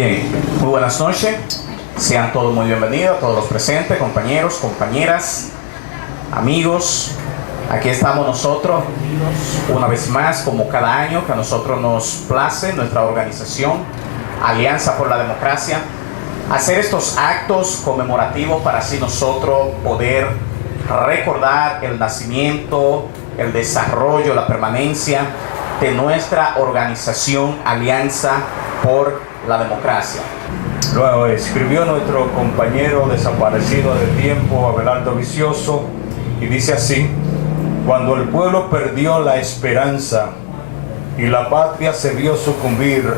Bien, muy buenas noches. Sean todos muy bienvenidos, todos los presentes, compañeros, compañeras, amigos. Aquí estamos nosotros, una vez más, como cada año, que a nosotros nos place, nuestra organización, Alianza por la Democracia, hacer estos actos conmemorativos para así nosotros poder recordar el nacimiento, el desarrollo, la permanencia de nuestra organización Alianza por la Democracia. Luego escribió nuestro compañero desaparecido de tiempo, Abelardo Vicioso, y dice así: cuando el pueblo perdió la esperanza y la patria se vio sucumbir,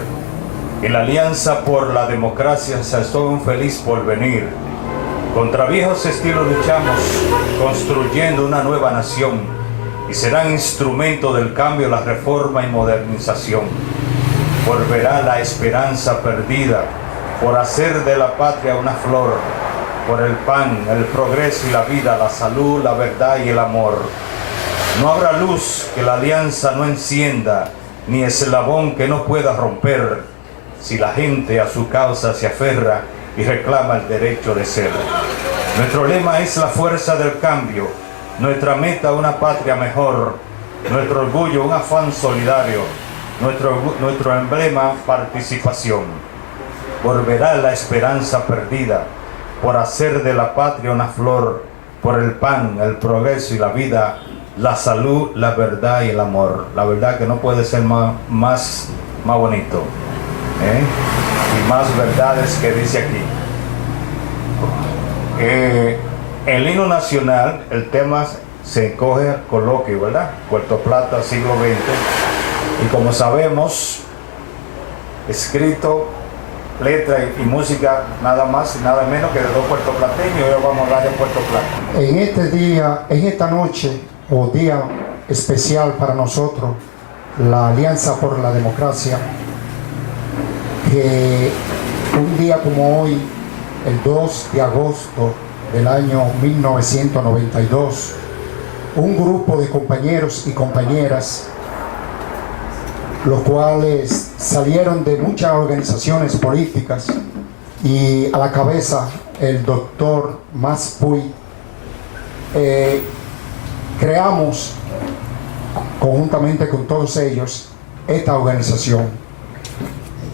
y la Alianza por la Democracia se alzó un feliz porvenir. Contra viejos estilos luchamos, construyendo una nueva nación, y serán instrumento del cambio, la reforma y modernización. Volverá la esperanza perdida, por hacer de la patria una flor, por el pan, el progreso y la vida, la salud, la verdad y el amor. No habrá luz que la alianza no encienda, ni eslabón que no pueda romper, si la gente a su causa se aferra y reclama el derecho de ser. Nuestro lema es la fuerza del cambio, nuestra meta una patria mejor, nuestro orgullo un afán solidario, nuestro emblema participación. Volverá la esperanza perdida, por hacer de la patria una flor, por el pan, el progreso y la vida, la salud, la verdad y el amor. La verdad que no puede ser más bonito, y más verdades que dice aquí. El himno nacional, el tema se coge al coloquio, ¿verdad? Puerto Plata, siglo XX. Y como sabemos, escrito, letra y música nada más y nada menos que de dos puertoplateños. Y hoy vamos a hablar de Puerto Plata. En este día, en esta noche o día especial para nosotros, la Alianza por la Democracia, que un día como hoy, el 2 de agosto del año 1992, un grupo de compañeros y compañeras, los cuales salieron de muchas organizaciones políticas, y a la cabeza el doctor Mas Puy, creamos conjuntamente con todos ellos esta organización.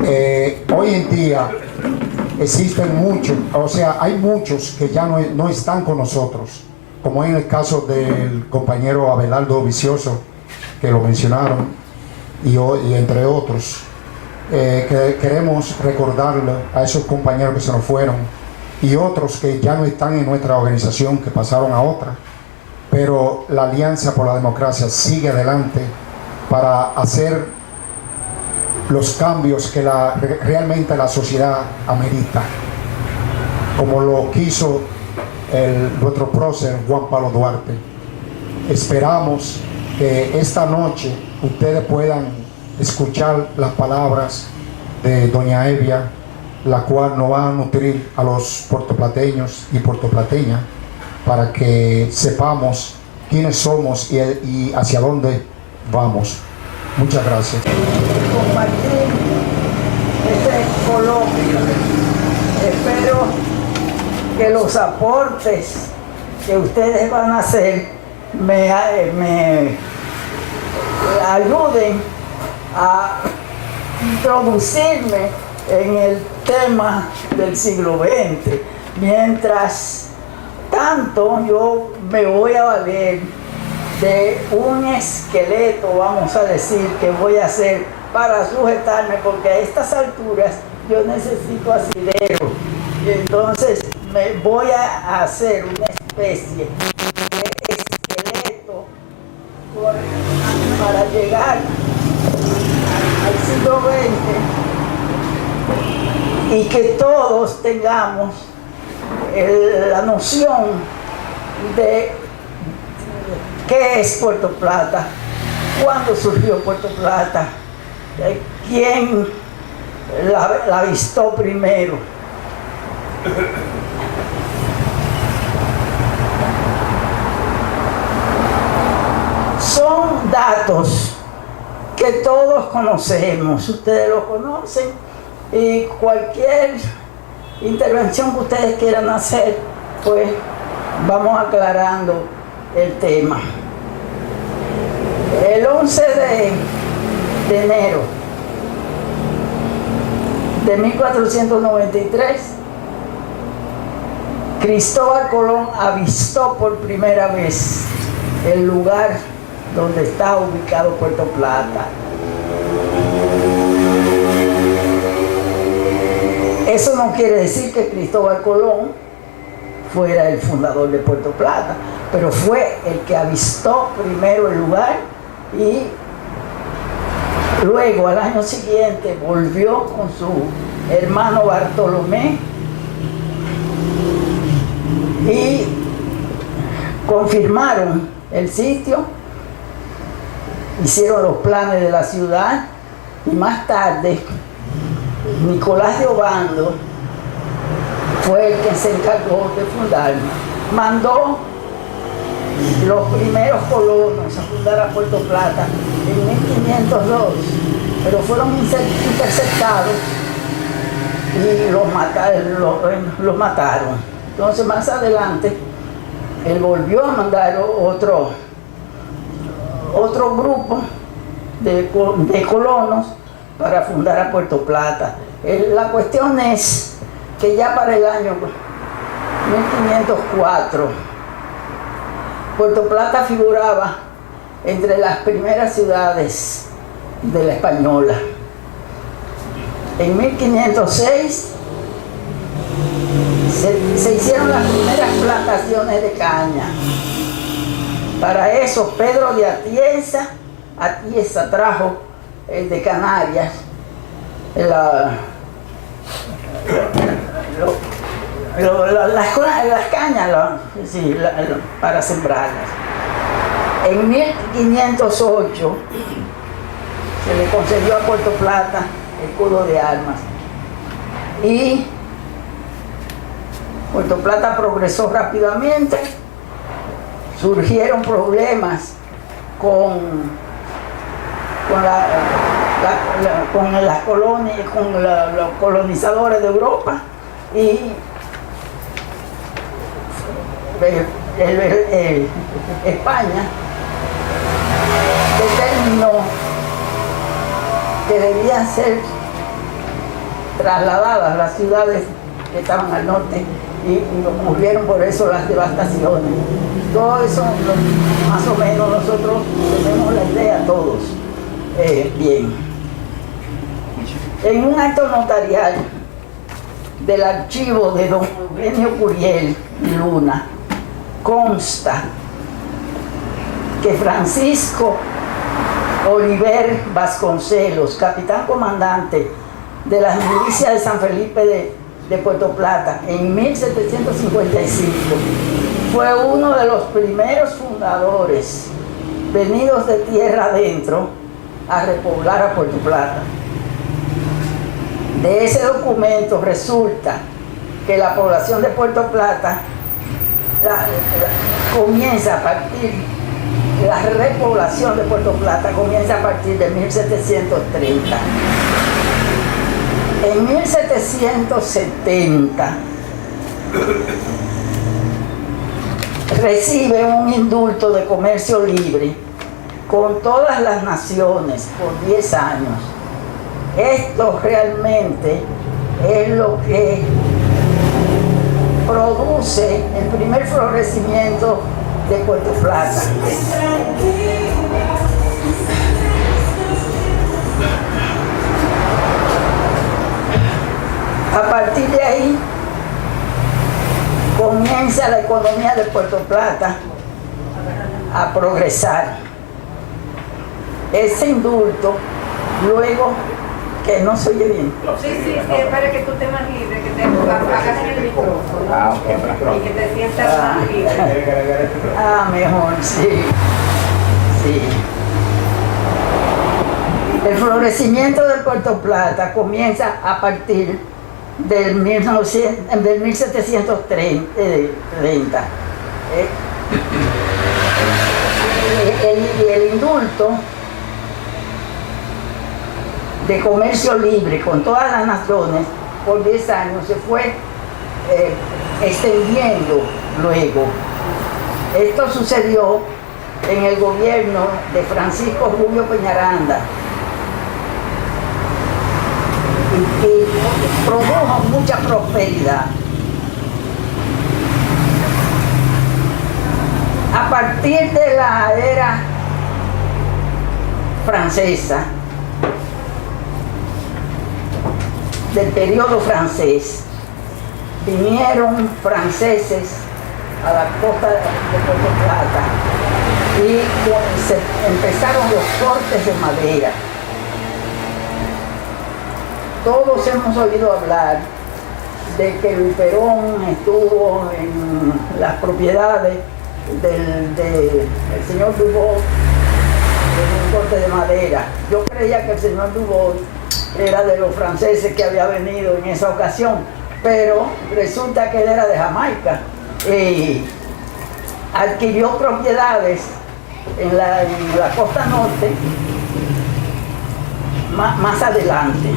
Hoy en día existen muchos, hay muchos que ya no están con nosotros, como en el caso del compañero Abelardo Vicioso, que lo mencionaron, y entre otros. Queremos recordarle a esos compañeros que se nos fueron, y otros que ya no están en nuestra organización, que pasaron a otra, pero la Alianza por la Democracia sigue adelante para hacer los cambios que realmente la sociedad amerita, como lo quiso nuestro prócer Juan Pablo Duarte. Esperamos que esta noche ustedes puedan escuchar las palabras de doña Evia, la cual nos va a nutrir a los puertoplateños y puertoplateñas, para que sepamos quiénes somos y hacia dónde vamos. Muchas gracias. Compartir este coloquio. Espero que los aportes que ustedes van a hacer me ayuden a introducirme en el tema del siglo XX. Mientras tanto, yo me voy a valer de un esqueleto, vamos a decir, que voy a hacer para sujetarme, porque a estas alturas yo necesito asidero. Y entonces me voy a hacer una especie de esqueleto para llegar al siglo XX y que todos tengamos la noción de qué es Puerto Plata, cuándo surgió Puerto Plata, quién la avistó primero. Son datos que todos conocemos, ustedes lo conocen, Y cualquier intervención que ustedes quieran hacer, pues vamos aclarando el tema. El 11 de enero de 1493, Cristóbal Colón avistó por primera vez el lugar donde está ubicado Puerto Plata. Eso no quiere decir que Cristóbal Colón fuera el fundador de Puerto Plata, pero fue el que avistó primero el lugar y luego al año siguiente volvió con su hermano Bartolomé y confirmaron el sitio, hicieron los planes de la ciudad y más tarde Nicolás de Obando fue el que se encargó de fundar. Mandó los primeros colonos a fundar a Puerto Plata en 1502, pero fueron interceptados y los mataron. Entonces más adelante él volvió a mandar otro grupo de colonos para fundar a Puerto Plata. La cuestión es que ya para el año 1504 Puerto Plata figuraba entre las primeras ciudades de la Española. En 1506 se hicieron las primeras plantaciones de caña. Para eso Pedro de Atienza trajo de Canarias las cañas para sembrarlas. En 1508 se le concedió a Puerto Plata el escudo de armas y Puerto Plata progresó rápidamente. Surgieron problemas con las colonias, con los colonizadores de Europa y España determinó que debían ser trasladadas las ciudades que estaban al norte y ocurrieron por eso las devastaciones. Todo eso más o menos nosotros tenemos la idea todos. Bien. En un acto notarial del archivo de don Eugenio Curiel Luna consta que Francisco Oliver Vasconcelos, capitán comandante de las milicias de San Felipe de Puerto Plata en 1755, fue uno de los primeros fundadores venidos de tierra adentro a repoblar a Puerto Plata. De ese documento resulta que la población de Puerto Plata la repoblación de Puerto Plata comienza a partir de 1730. En 1770 recibe un indulto de comercio libre con todas las naciones por 10 años. Esto realmente es lo que produce el primer florecimiento de Puerto Plata. A partir de ahí comienza la economía de Puerto Plata a progresar. Ese indulto, luego que no se oye bien. Sí, para que tú estés más libre, que te hagas en el micrófono y que te sientas más libre. Mejor, sí. El florecimiento de Puerto Plata comienza a partir del 1730. El indulto de comercio libre con todas las naciones por 10 años se fue extendiendo luego. Esto sucedió en el gobierno de Francisco Rubio Peñaranda y produjo mucha prosperidad. A partir de la era francesa, del periodo francés, vinieron franceses a la costa de Puerto Plata y empezaron los cortes de madera. Todos hemos oído hablar de que Luis Perón estuvo en las propiedades del señor Dubois en un corte de madera. Yo creía que el señor Dubois era de los franceses que había venido en esa ocasión, pero resulta que él era de Jamaica y adquirió propiedades en la costa norte más adelante.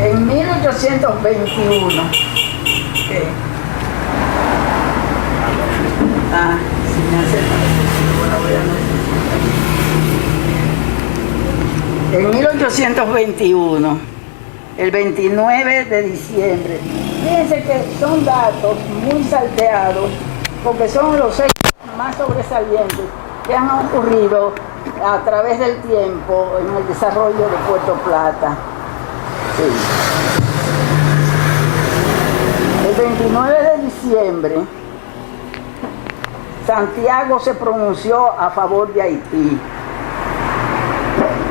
En 1821, en 1821, el 29 de diciembre, fíjense que son datos muy salteados, porque son los hechos más sobresalientes que han ocurrido a través del tiempo en el desarrollo de Puerto Plata. Sí. El 29 de diciembre, Santiago se pronunció a favor de Haití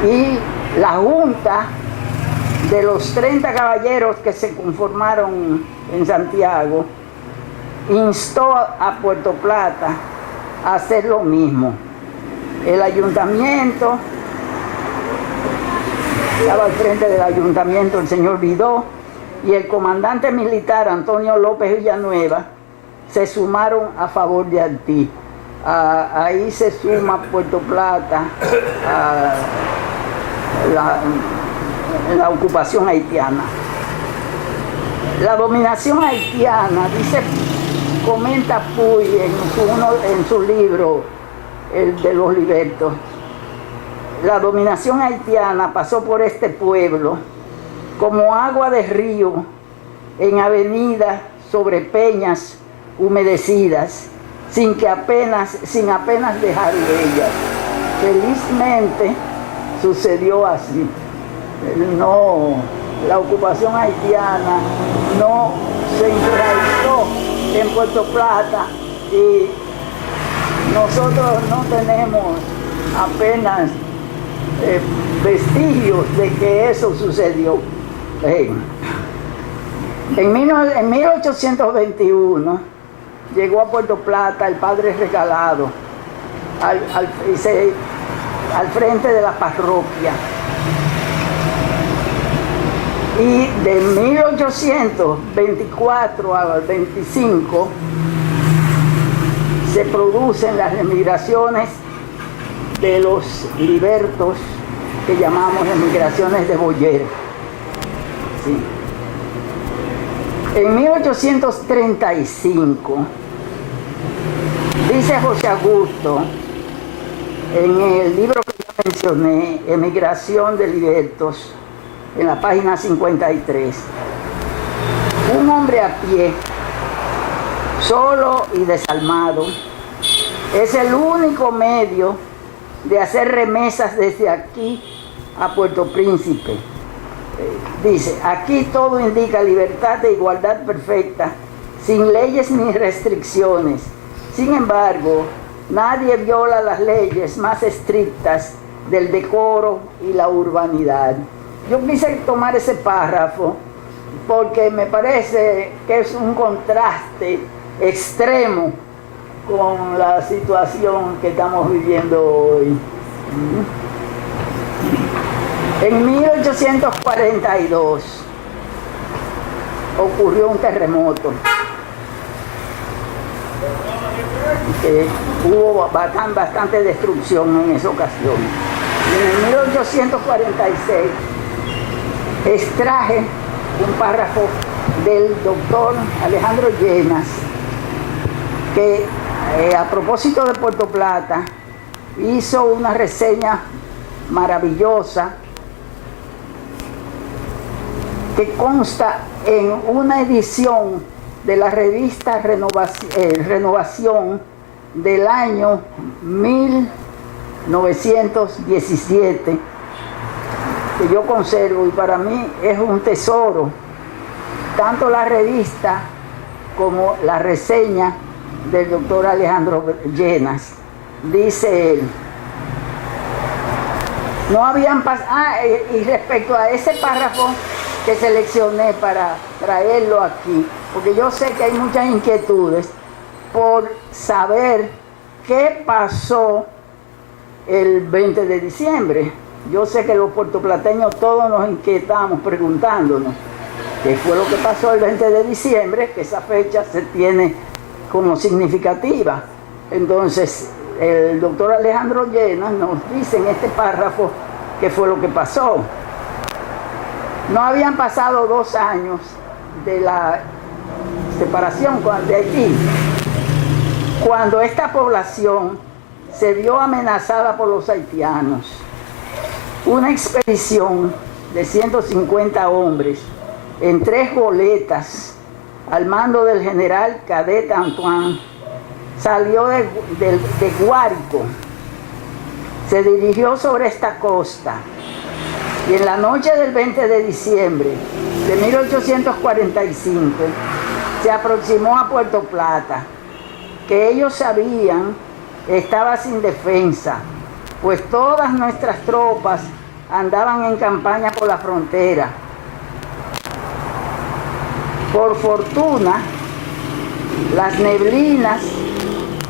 y la junta de los 30 caballeros que se conformaron en Santiago instó a Puerto Plata a hacer lo mismo. El ayuntamiento, estaba al frente del ayuntamiento el señor Vidó y el comandante militar Antonio López Villanueva se sumaron a favor de Haití. Ahí se suma Puerto Plata a la ocupación haitiana. La dominación haitiana, comenta Puy en su libro, el de los libertos, la dominación haitiana pasó por este pueblo como agua de río en avenidas sobre peñas humedecidas, sin apenas dejar huellas. Felizmente sucedió así. La ocupación haitiana no se enraizó en Puerto Plata y nosotros no tenemos apenas vestigios de que eso sucedió. En 1821 llegó a Puerto Plata el padre Regalado al frente de la parroquia. Y de 1824 al 25 se producen las emigraciones de los libertos que llamamos emigraciones de Boyer. Sí. En 1835 dice José Augusto en el libro que ya mencioné, Emigración de Libertos, en la página 53, un hombre a pie, solo y desalmado, es el único medio de hacer remesas desde aquí a Puerto Príncipe. Dice, aquí todo indica libertad e igualdad perfecta, sin leyes ni restricciones. Sin embargo, nadie viola las leyes más estrictas del decoro y la urbanidad. Yo quise tomar ese párrafo porque me parece que es un contraste extremo con la situación que estamos viviendo hoy. En 1842 ocurrió un terremoto. que hubo bastante destrucción en esa ocasión. Y en el 1846 extraje un párrafo del doctor Alejandro Llenas, que a propósito de Puerto Plata hizo una reseña maravillosa que consta en una edición de la revista Renovación del año 1917, que yo conservo, y para mí es un tesoro, tanto la revista como la reseña del doctor Alejandro Llenas. Dice él, no habían pasado, y respecto a ese párrafo que seleccioné para traerlo aquí, porque yo sé que hay muchas inquietudes por saber qué pasó el 20 de diciembre. Yo sé que los puertoplateños todos nos inquietamos preguntándonos qué fue lo que pasó el 20 de diciembre, que esa fecha se tiene como significativa. Entonces, el doctor Alejandro Llenas nos dice en este párrafo qué fue lo que pasó. No habían pasado 2 años de la separación de Haití, cuando esta población se vio amenazada por los haitianos. Una expedición de 150 hombres en 3 goletas al mando del general Cadet Antoine salió de Guárico, se dirigió sobre esta costa y en la noche del 20 de diciembre de 1845 se aproximó a Puerto Plata, que ellos sabían estaba sin defensa, pues todas nuestras tropas andaban en campaña por la frontera. Por fortuna, las neblinas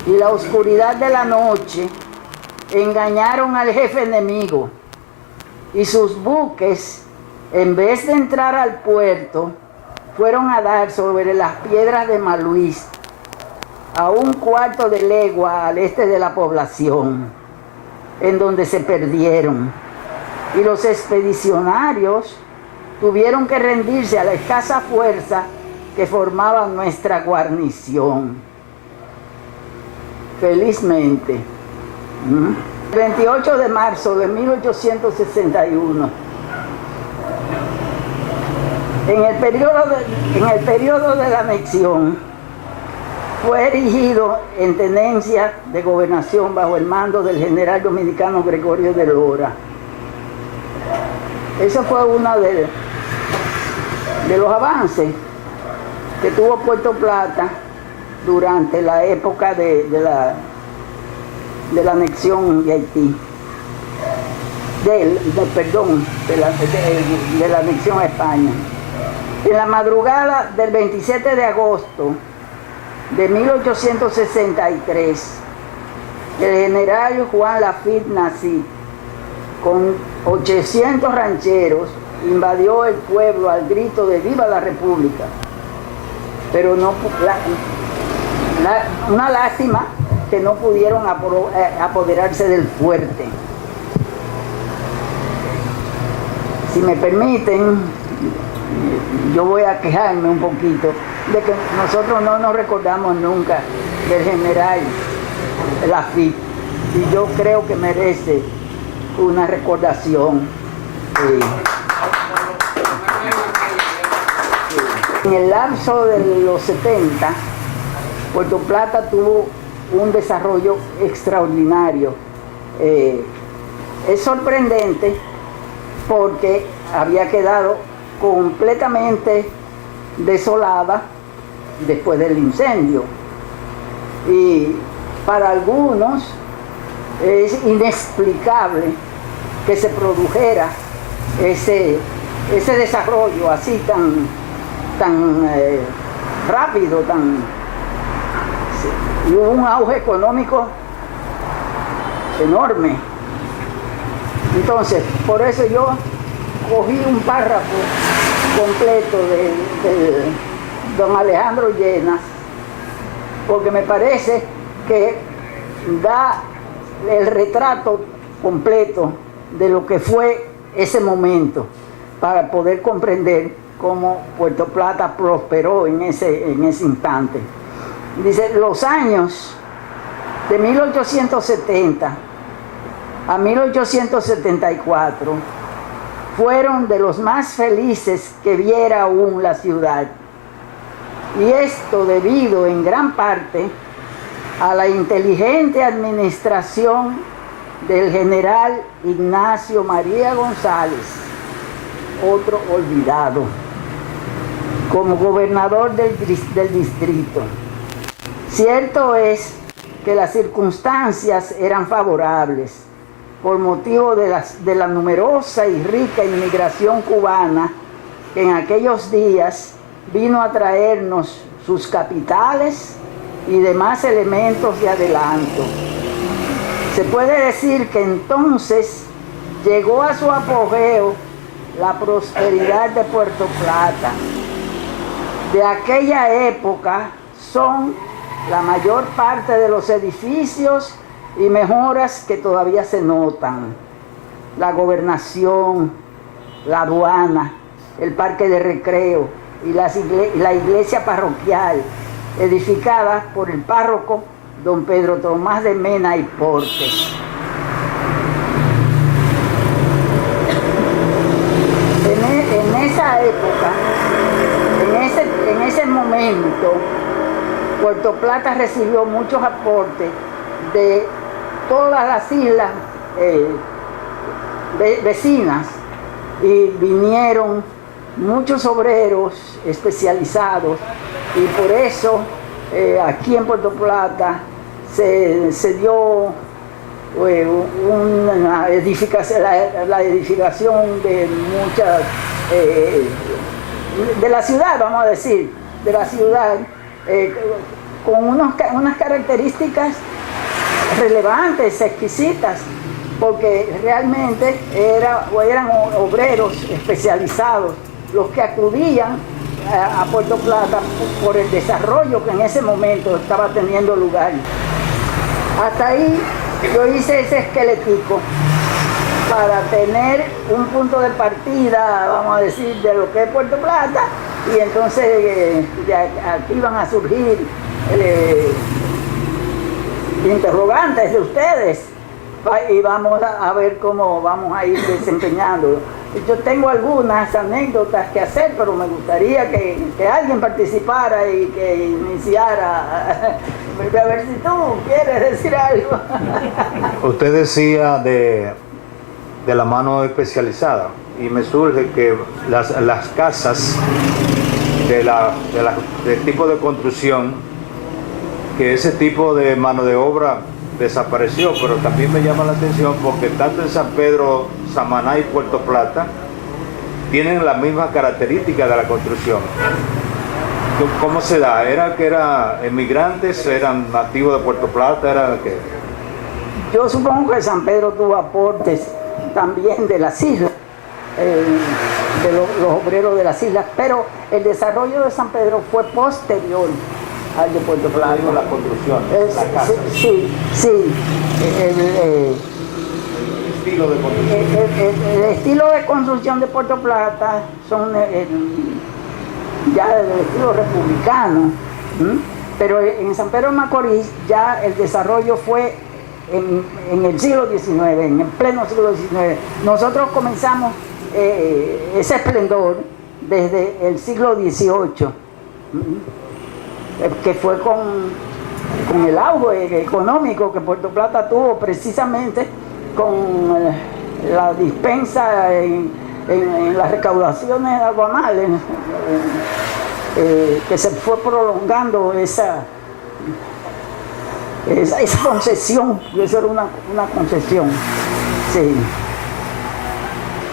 y la oscuridad de la noche engañaron al jefe enemigo y sus buques, en vez de entrar al puerto, fueron a dar sobre las piedras de Maluís, a 1/4 de legua al este de la población, en donde se perdieron. Y los expedicionarios tuvieron que rendirse a la escasa fuerza que formaba nuestra guarnición. Felizmente, el 28 de marzo de 1861, en el periodo de la anexión, fue erigido en tenencia de gobernación bajo el mando del general dominicano Gregorio de Lora. Eso fue uno de los avances que tuvo Puerto Plata durante la época de la anexión de Haití, de la anexión a España. En la madrugada del 27 de agosto de 1863, el general Juan Lafitte Nassif, con 800 rancheros, invadió el pueblo al grito de ¡Viva la República! Pero no, una lástima que no pudieron apoderarse del fuerte. Si me permiten, yo voy a quejarme un poquito de que nosotros no nos recordamos nunca del general Lafitte, y yo creo que merece una recordación. En el lapso de los 70, Puerto Plata tuvo un desarrollo extraordinario. Es sorprendente porque había quedado completamente desolada después del incendio. Y para algunos es inexplicable que se produjera ese desarrollo así tan rápido, y hubo un auge económico enorme. Entonces, por eso yo cogí un párrafo completo de don Alejandro Llenas, porque me parece que da el retrato completo de lo que fue ese momento para poder comprender cómo Puerto Plata prosperó en ese instante. Dice, los años de 1870 a 1874 fueron de los más felices que viera aún la ciudad. Y esto debido en gran parte a la inteligente administración del general Ignacio María González, otro olvidado, como gobernador del distrito. Cierto es que las circunstancias eran favorables por motivo de la numerosa y rica inmigración cubana que en aquellos días vino a traernos sus capitales y demás elementos de adelanto. Se puede decir que entonces llegó a su apogeo la prosperidad de Puerto Plata. De aquella época son la mayor parte de los edificios y mejoras que todavía se notan. La gobernación, la aduana, el parque de recreo y la iglesia parroquial, edificada por el párroco don Pedro Tomás de Mena y Portes. En esa época, en ese momento, Puerto Plata recibió muchos aportes de todas las islas vecinas y vinieron muchos obreros especializados y por eso aquí en Puerto Plata se dio una edificación, la edificación de muchas de la ciudad, vamos a decir, de la ciudad con unas características relevantes, exquisitas, porque realmente eran obreros especializados los que acudían a Puerto Plata por el desarrollo que en ese momento estaba teniendo lugar. Hasta ahí yo hice ese esqueletico para tener un punto de partida, vamos a decir, de lo que es Puerto Plata, y entonces aquí van a surgir interrogantes de ustedes y vamos a ver cómo vamos a ir desempeñando. Yo tengo algunas anécdotas que hacer, pero me gustaría que alguien participara y que iniciara. A ver si tú quieres decir algo. Usted decía de la mano especializada y me surge que las casas del tipo de construcción, que ese tipo de mano de obra desapareció, pero también me llama la atención porque tanto en San Pedro, Samaná y Puerto Plata tienen las mismas características de la construcción. ¿Cómo se da? ¿Era que eran emigrantes, eran nativos de Puerto Plata? ¿Era qué? Yo supongo que San Pedro tuvo aportes también de las islas, de los obreros de las islas, pero el desarrollo de San Pedro fue posterior al de Puerto Plata. La construcción, la casa. Sí. El estilo de construcción. El estilo de construcción de Puerto Plata son ya del estilo republicano, pero en San Pedro de Macorís ya el desarrollo fue en el siglo XIX, en el pleno siglo XIX. Nosotros comenzamos ese esplendor desde el siglo XVIII, que fue con el auge económico que Puerto Plata tuvo precisamente con la dispensa en las recaudaciones aduanales, que se fue prolongando esa concesión, eso era una concesión. Sí.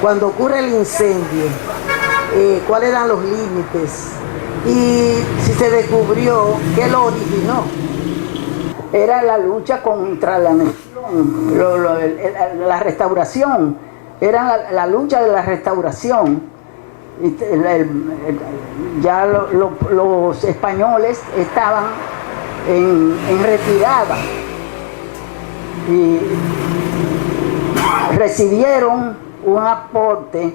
Cuando ocurre el incendio, ¿cuáles eran los límites? Y si se descubrió, ¿qué lo originó? Era la lucha contra la restauración, era la lucha de la restauración. Ya los españoles estaban en retirada y recibieron un aporte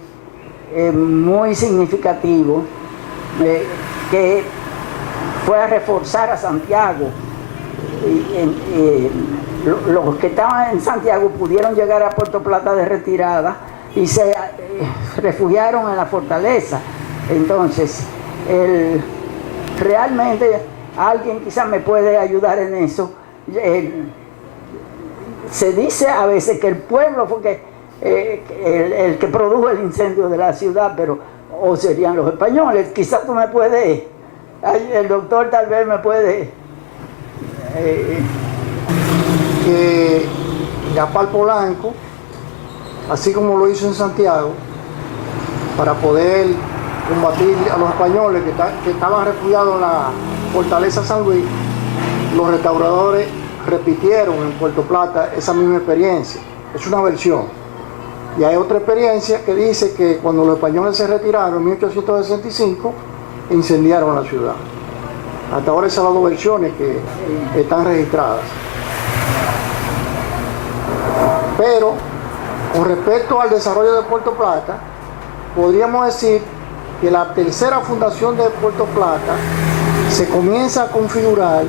muy significativo que fue a reforzar a Santiago. Los que estaban en Santiago pudieron llegar a Puerto Plata de retirada y se refugiaron en la fortaleza. Entonces, realmente alguien quizás me puede ayudar en eso. Se dice a veces que el pueblo fue el que produjo el incendio de la ciudad, pero o serían los españoles. Quizás tú me puedes, el doctor tal vez me puede... que Gaspar Polanco, así como lo hizo en Santiago, para poder combatir a los españoles que estaban refugiados en la fortaleza San Luis, los restauradores repitieron en Puerto Plata esa misma experiencia. Es una versión. Y hay otra experiencia que dice que cuando los españoles se retiraron en 1865, incendiaron la ciudad. Hasta ahora esas son las dos versiones que están registradas. Pero con respecto al desarrollo de Puerto Plata, podríamos decir que la tercera fundación de Puerto Plata se comienza a configurar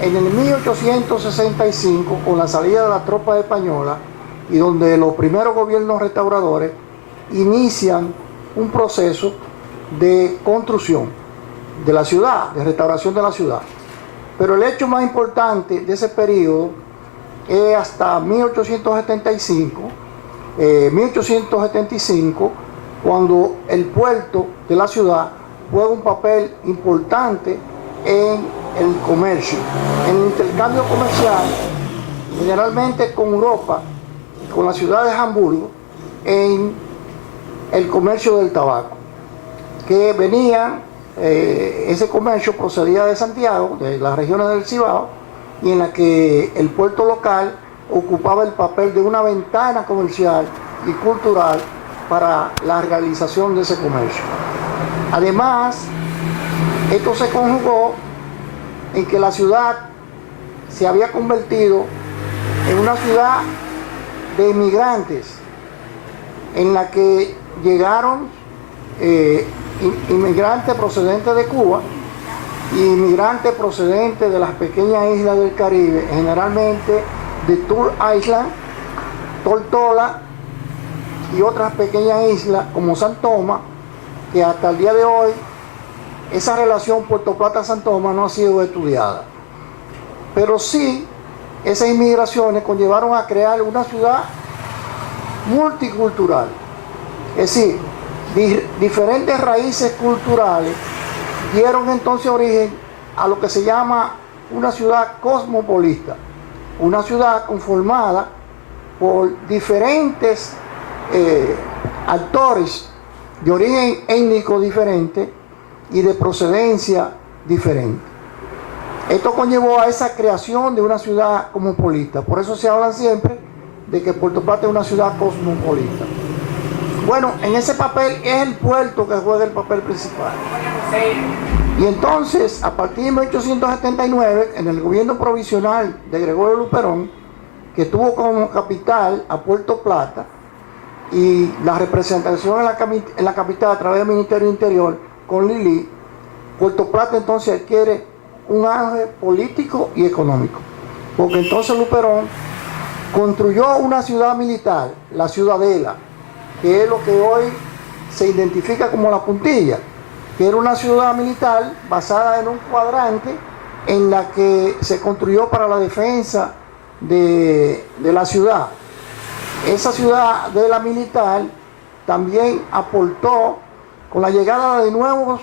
en el 1865 con la salida de las tropas españolas y donde los primeros gobiernos restauradores inician un proceso de construcción de la ciudad, de restauración de la ciudad. Pero el hecho más importante de ese periodo es hasta 1875, cuando el puerto de la ciudad juega un papel importante en el comercio, en el intercambio comercial, generalmente con Europa, con la ciudad de Hamburgo, en el comercio del tabaco, que venía, ese comercio procedía de Santiago, de las regiones del Cibao, y en la que el puerto local ocupaba el papel de una ventana comercial y cultural para la realización de ese comercio. Además, esto se conjugó en que la ciudad se había convertido en una ciudad de inmigrantes, en la que llegaron inmigrantes procedentes de Cuba y inmigrantes procedentes de las pequeñas islas del Caribe, generalmente de Tur Island, Tortola y otras pequeñas islas como San Tomás, que hasta el día de hoy esa relación Puerto Plata-San Tomás no ha sido estudiada. Pero sí, esas inmigraciones conllevaron a crear una ciudad multicultural. Es decir, diferentes raíces culturales dieron entonces origen a lo que se llama una ciudad cosmopolita, una ciudad conformada por diferentes actores de origen étnico diferente y de procedencia diferente. Esto conllevó a esa creación de una ciudad cosmopolita. Por eso se habla siempre de que Puerto Plata es una ciudad cosmopolita. Bueno, en ese papel es el puerto que juega el papel principal. Y entonces, a partir de 1879, en el gobierno provisional de Gregorio Luperón, que tuvo como capital a Puerto Plata, y la representación en la capital a través del Ministerio Interior con Lili, Puerto Plata entonces adquiere un auge político y económico. Porque entonces Luperón construyó una ciudad militar, la Ciudadela, que es lo que hoy se identifica como La Puntilla, que era una ciudad militar basada en un cuadrante en la que se construyó para la defensa de la ciudad. Esa ciudad de la militar también aportó con la llegada de nuevas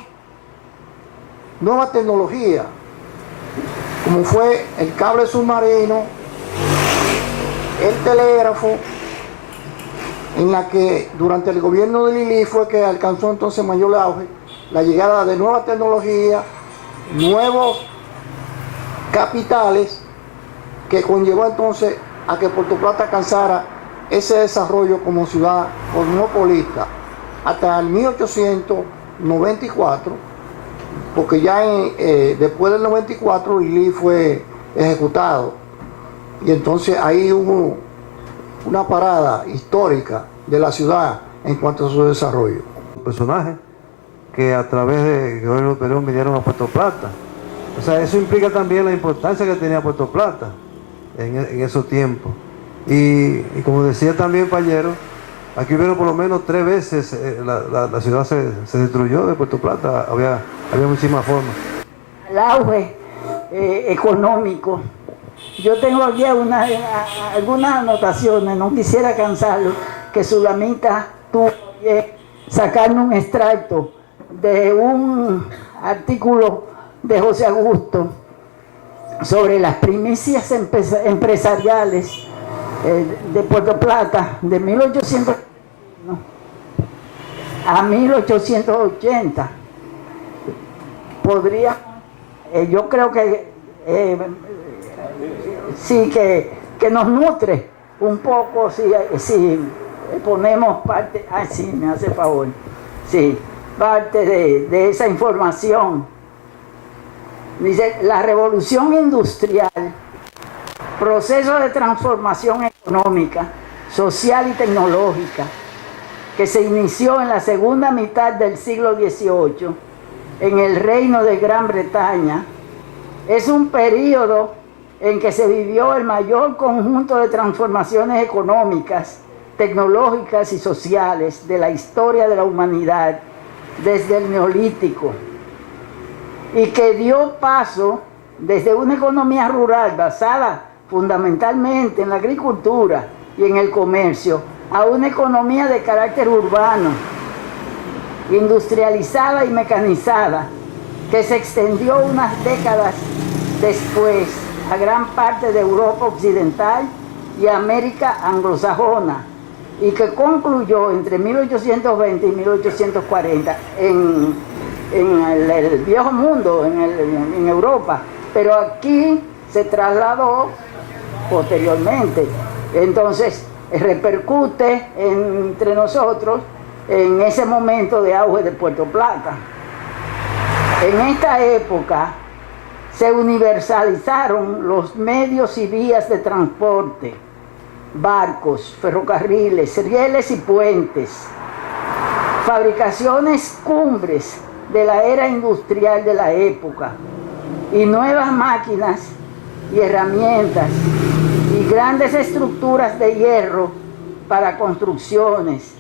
tecnologías, como fue el cable submarino, el telégrafo, en la que durante el gobierno de Lili fue que alcanzó entonces mayor auge, la llegada de nuevas tecnologías, nuevos capitales, que conllevó entonces a que Puerto Plata alcanzara ese desarrollo como ciudad cosmopolita hasta el 1894, porque ya después del 94 Ilí fue ejecutado y entonces ahí hubo una parada histórica de la ciudad en cuanto a su desarrollo. Personajes que a través de Gregorio Perón vinieron a Puerto Plata. O sea, eso implica también la importancia que tenía Puerto Plata en esos tiempos. Y como decía también Payero, aquí hubieron por lo menos 3 veces, la ciudad se destruyó de Puerto Plata, había muchísimas formas. El auge económico. Yo tengo aquí algunas anotaciones, no quisiera cansarlo, que Sulamita tuvo que sacarme un extracto de un artículo de José Augusto sobre las primicias empresariales de Puerto Plata de 1800 a 1880. Yo creo que sí, que nos nutre un poco si ponemos parte, sí, me hace favor, sí, parte de esa información. Dice, la revolución industrial, proceso de transformación económica, social y tecnológica, que se inició en la segunda mitad del siglo XVIII en el Reino de Gran Bretaña, es un periodo en que se vivió el mayor conjunto de transformaciones económicas, tecnológicas y sociales de la historia de la humanidad desde el Neolítico, y que dio paso desde una economía rural basada fundamentalmente en la agricultura y en el comercio a una economía de carácter urbano, industrializada y mecanizada, que se extendió unas décadas después a gran parte de Europa occidental y América anglosajona, y que concluyó entre 1820 y 1840 en el viejo mundo, en Europa, pero aquí se trasladó posteriormente. Entonces repercute entre nosotros en ese momento de auge de Puerto Plata. En esta época se universalizaron los medios y vías de transporte, barcos, ferrocarriles, rieles y puentes, fabricaciones cumbres de la era industrial de la época, y nuevas máquinas y herramientas y grandes estructuras de hierro para construcciones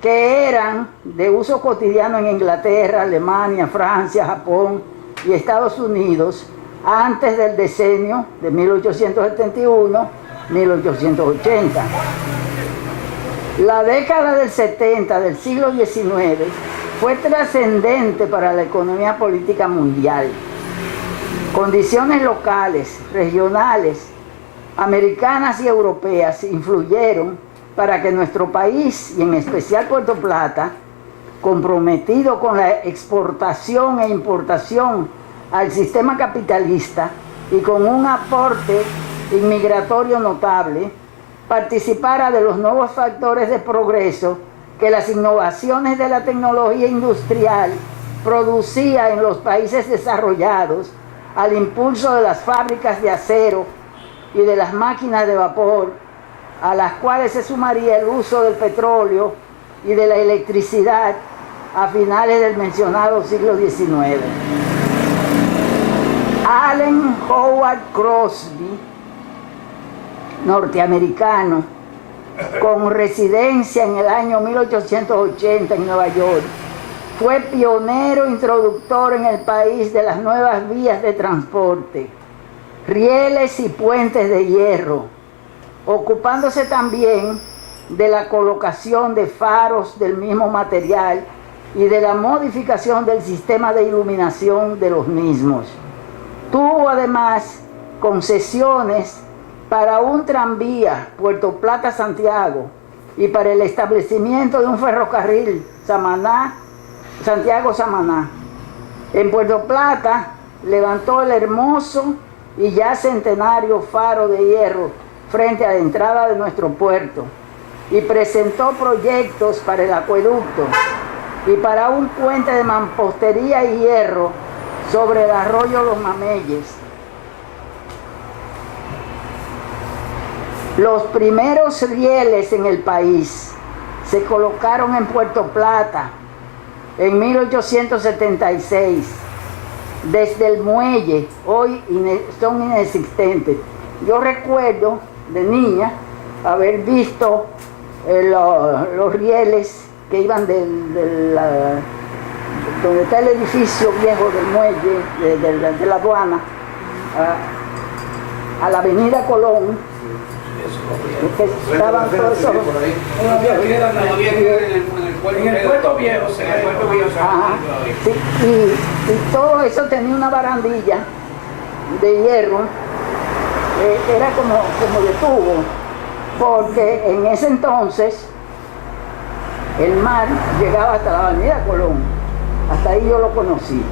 que eran de uso cotidiano en Inglaterra, Alemania, Francia, Japón y Estados Unidos antes del decenio de 1871-1880. La década del 70 del siglo XIX fue trascendente para la economía política mundial. Condiciones locales, regionales, americanas y europeas influyeron para que nuestro país, y en especial Puerto Plata, comprometido con la exportación e importación al sistema capitalista y con un aporte inmigratorio notable, participara de los nuevos factores de progreso que las innovaciones de la tecnología industrial producía en los países desarrollados, al impulso de las fábricas de acero y de las máquinas de vapor, a las cuales se sumaría el uso del petróleo y de la electricidad a finales del mencionado siglo XIX. Allen Howard Crosby, norteamericano, con residencia en el año 1880 en Nueva York, fue pionero introductor en el país de las nuevas vías de transporte, rieles y puentes de hierro, ocupándose también de la colocación de faros del mismo material y de la modificación del sistema de iluminación de los mismos. Tuvo además concesiones para un tranvía Puerto Plata-Santiago y para el establecimiento de un ferrocarril Santiago-Samaná. En Puerto Plata levantó el hermoso y ya centenario faro de hierro frente a la entrada de nuestro puerto y presentó proyectos para el acueducto y para un puente de mampostería y hierro sobre el arroyo Los Mameyes. Los primeros rieles en el país se colocaron en Puerto Plata en 1876, desde el muelle. Hoy son inexistentes. Yo recuerdo de niña haber visto los rieles que iban donde está el edificio viejo del muelle, de la aduana, a la avenida Colón, que estaban todos esos... En el puerto viejo, Ajá, sí, y todo eso tenía una barandilla de hierro, era como de tubo, porque en ese entonces el mar llegaba hasta la avenida Colón, hasta ahí yo lo conocí.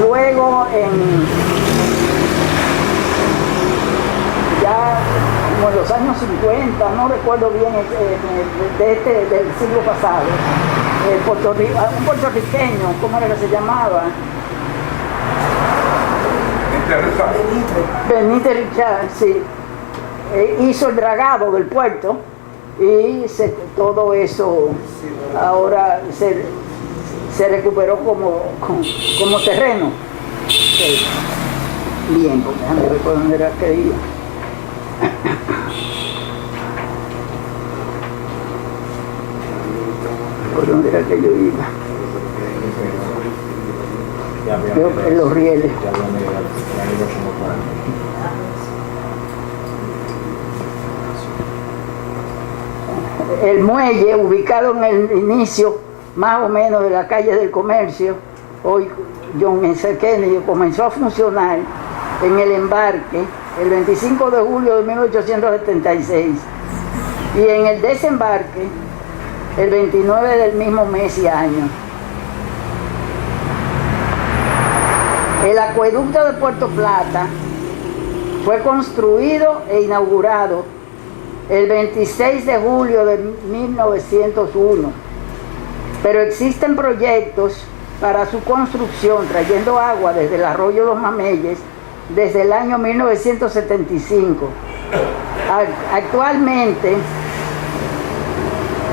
Luego ya como en los años 50, no recuerdo bien, del siglo pasado, un puertorriqueño, ¿cómo era que se llamaba? Benítez Richard, sí. Hizo el dragado del puerto y todo eso ahora se recuperó como terreno. Sí. Bien, pues déjame ver por dónde era que iba. ¿Por dónde era que yo iba? En los rieles. El muelle, ubicado en el inicio más o menos de la calle del Comercio, hoy John F. Kennedy, comenzó a funcionar en el embarque el 25 de julio de 1876 y en el desembarque el 29 del mismo mes y año. El acueducto de Puerto Plata fue construido e inaugurado el 26 de julio de 1901, pero existen proyectos para su construcción trayendo agua desde el arroyo Los Mameyes desde el año 1975. Actualmente,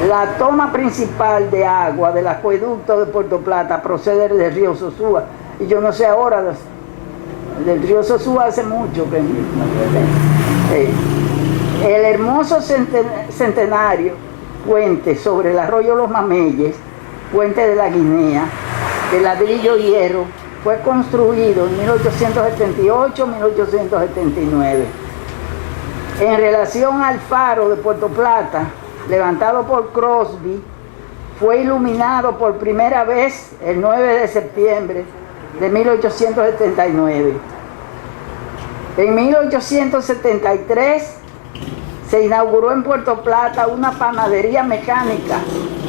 la toma principal de agua del acueducto de Puerto Plata procede del río Sosúa. Y yo no sé ahora, del río Sosúa hace mucho que... El hermoso centenario puente sobre el arroyo Los Mameyes, puente de la Guinea, de ladrillo y hierro, fue construido en 1878-1879. En relación al faro de Puerto Plata, levantado por Crosby, fue iluminado por primera vez el 9 de septiembre de 1879. En 1873 se inauguró en Puerto Plata una panadería mecánica,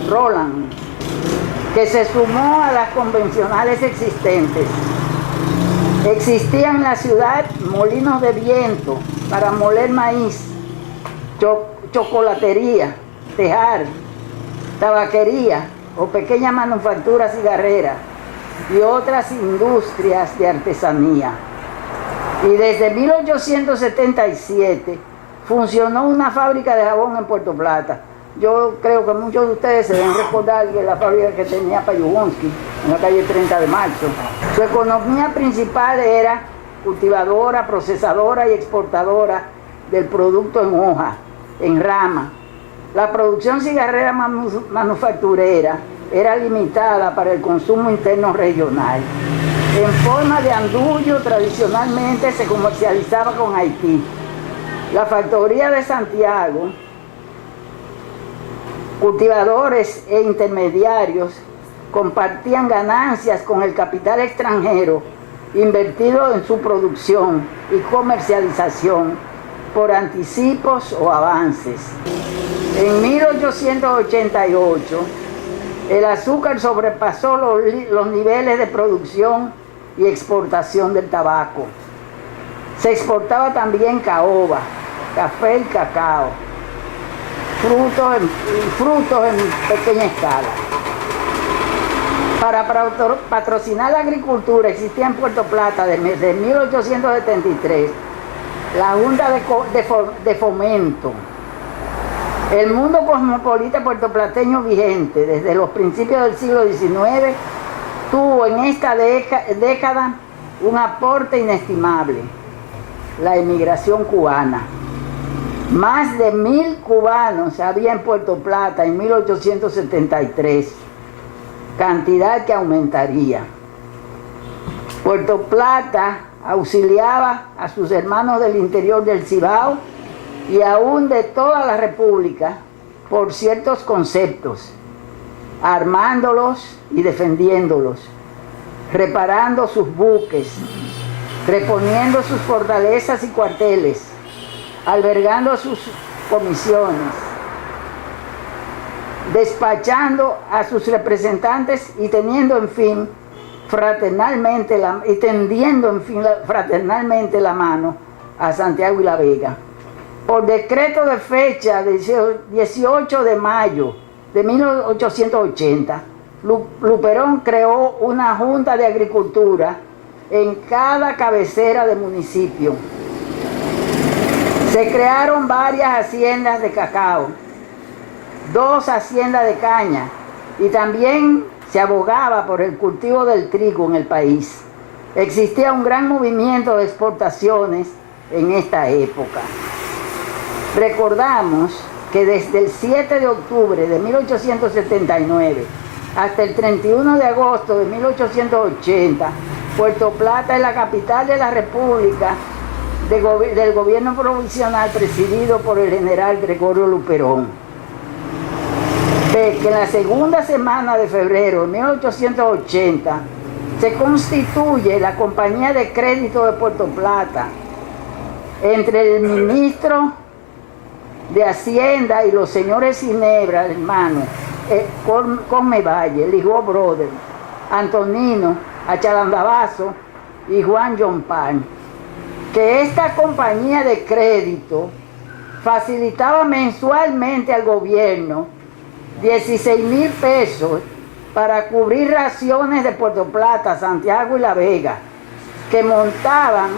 Roland, que se sumó a las convencionales existentes. Existían en la ciudad molinos de viento para moler maíz, chocolatería, tejar, tabaquería o pequeña manufactura cigarrera y otras industrias de artesanía. Y desde 1877 funcionó una fábrica de jabón en Puerto Plata. Yo creo que muchos de ustedes se deben recordar que la fábrica que tenía Payugonski en la calle 30 de marzo. Su economía principal era cultivadora, procesadora y exportadora del producto en hoja, en rama. La producción cigarrera manufacturera era limitada para el consumo interno regional. En forma de andullo, tradicionalmente se comercializaba con Haití. La factoría de Santiago, cultivadores e intermediarios compartían ganancias con el capital extranjero invertido en su producción y comercialización por anticipos o avances. En 1888, el azúcar sobrepasó los niveles de producción y exportación del tabaco. Se exportaba también caoba, café y cacao, frutos en pequeña escala. Para patrocinar la agricultura existía en Puerto Plata desde 1873 la Junta de Fomento. El mundo cosmopolita puertoplateño vigente desde los principios del siglo XIX tuvo en esta década un aporte inestimable: la emigración cubana. Más de 1000 cubanos había en Puerto Plata en 1873, cantidad que aumentaría. Puerto Plata auxiliaba a sus hermanos del interior del Cibao y aún de toda la República por ciertos conceptos, armándolos y defendiéndolos, reparando sus buques, reponiendo sus fortalezas y cuarteles, albergando sus comisiones, despachando a sus representantes y tendiendo en fin fraternalmente la mano a Santiago y la Vega. Por decreto de fecha del 18 de mayo de 1880, Luperón creó una junta de agricultura en cada cabecera de municipio. Se crearon varias haciendas de cacao, 2 haciendas de caña, y también se abogaba por el cultivo del trigo en el país. Existía un gran movimiento de exportaciones en esta época. Recordamos que desde el 7 de octubre de 1879 hasta el 31 de agosto de 1880, Puerto Plata es la capital de la República del gobierno provisional presidido por el general Gregorio Luperón. Que en la segunda semana de febrero de 1880 se constituye la Compañía de Crédito de Puerto Plata entre el ministro de Hacienda y los señores Ginebra, hermano, Cosme Valle, Ligó Brother, Antonino Achalandabazo y Juan John Pan, que esta compañía de crédito facilitaba mensualmente al gobierno 16,000 pesos para cubrir raciones de Puerto Plata, Santiago y La Vega, que montaban